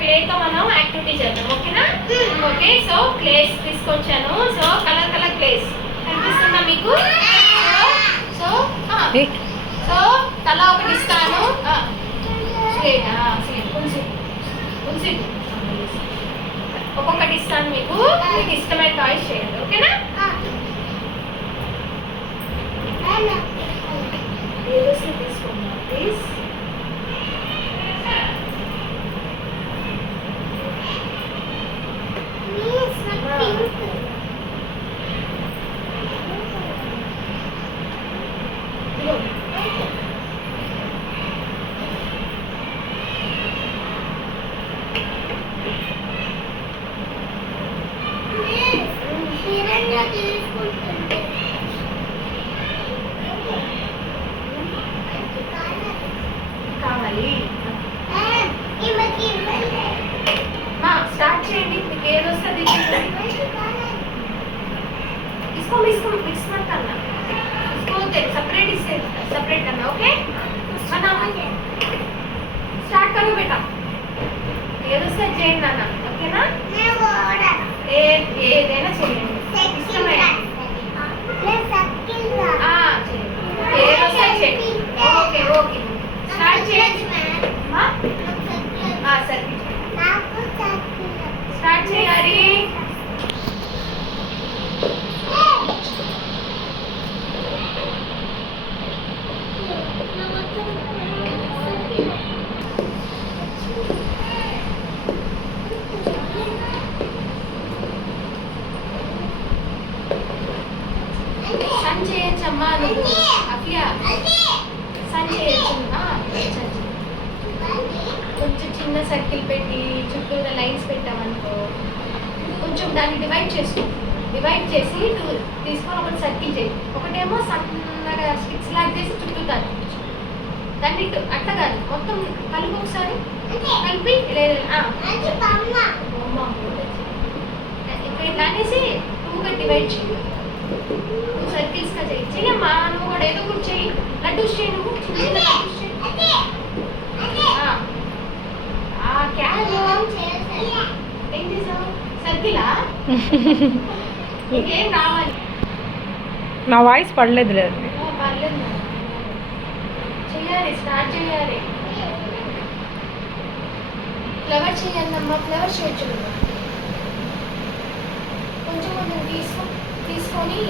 క్లేతో మనం యాక్టివిటీ చేద్దాం, ఓకేనా? ఓకే, సో క్లేస్ తీసుకొచ్చాను. సో కలర్ కలర్ క్లేస్ కనిపిస్తుందా మీకు? సో సో తల ఒకటి ఇస్తాను. ఒక్కొక్కటి ఇస్తాను మీకు. మీకు ఇష్టమైన టాయ్స్ చేయండి, ఓకేనా? ఏదొస్తే తీసుకోండి ప్లీజ్. కావాలి స్టార్ట్ చేయండి. మీకు ఏది వస్తుంది ఇస్మంతన్నా ఇసుకోతే సపరేట్ ఇస్తే సపరేట్ అన్నా. ఓకే స్టార్ట్ కरो बेटा. ఏది వస్తే చేయండి అన్న, ఓకేనా? ఏదైనా చేయండి ఇష్టమైన ఏది వస్తే చేయండి. ఓకే ఓకే స్టార్ట్ చేయండి. సర్కిల్ స్టార్ట్ చేయాలి. సన్ చేయొచ్చమ్మా నువ్వు అఫియా, సన్ చేయొచ్చమ్మా. కొంచెం చిన్న సర్కిల్ పెట్టి చుట్టూ లైన్స్ పెట్టామనుకో, కొంచెం దాన్ని డివైడ్ చేసి తీసుకొని ఒకటి సర్కిల్ చేయి. ఒకటేమో సన్నగా స్టిక్స్ లాగా చేసి చుట్టూ దాన్ని అట్లా కాదు, మొత్తం కలుపు ఒకసారి కలిపి ఇక్కడ ఇట్లా అనేసి టూగా డివైడ్ చేయి. 2 సర్కిల్స్ గా చేయి. చెయ్యమ్మా నువ్వు కూడా ఏదో ఒకటి చెయ్యి. లడ్డూస్ చేయి నువ్వు, చిన్న లడ్డూస్ చేయి. ఏం చేసావు? సర్కిలా? ఇంకేం రావాలి? నా వాయిస్ పడలేదు. పర్లేదు, చెయ్యాలి, స్టార్ట్ చేయాలి. ఫ్లవర్ చేయాలమ్మా, ఫ్లవర్ చేయొచ్చు. కొంచెం కొంచెం తీసుకొని